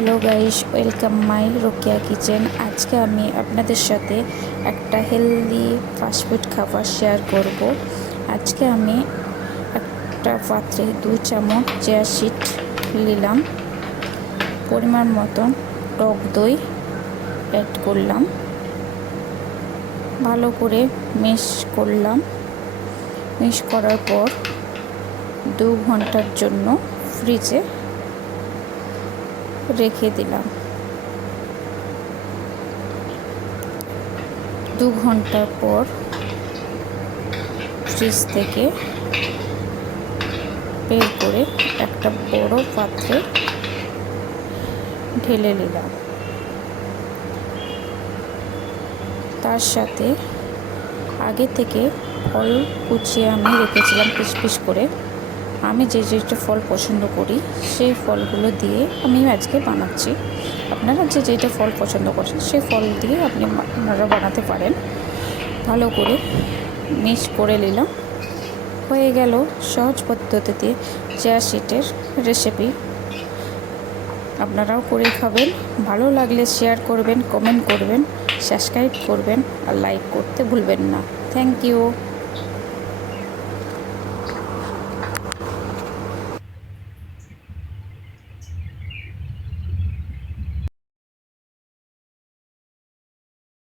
Hello guys, welcome my Rokeya kitchen. আজকে আমি আপনাদের সাথে একটা হেলদি ফাস্টফুড খাবার শেয়ার করব। আজকে আমি একটা পাত্রে 2 চামচ চিয়া সিড নিলাম, পরিমাণ মতন টক দই অ্যাড করলাম, ভালো করে মিক্স করলাম। মিক্স করার পর 2 ঘন্টার জন্য ফ্রিজে রেখে দিলাম। 2 ঘন্টা পর ফ্রিজ থেকে বের করে একটা বড় পাত্রে ঢেলে নিলাম। তার সাথে আগে থেকে ফল কুচিয়ে আমি রেখেছিলাম পিস পিস করে। আমি যে যেটা ফল পছন্দ করি সেই ফলগুলো দিয়ে আমি আজকে বানাচ্ছি। আপনারা যে যেটা ফল পছন্দ করেন সেই ফল দিয়ে আপনারা বানাতে পারেন। ভালো করে মিক্স করে নিলাম। হয়ে গেল সহজ পদ্ধতিতে চিয়া সিডের রেসিপি। আপনারাও করে খাবেন। ভালো লাগলে শেয়ার করবেন, কমেন্ট করবেন, সাবস্ক্রাইব করবেন আর লাইক করতে ভুলবেন না। Thank you.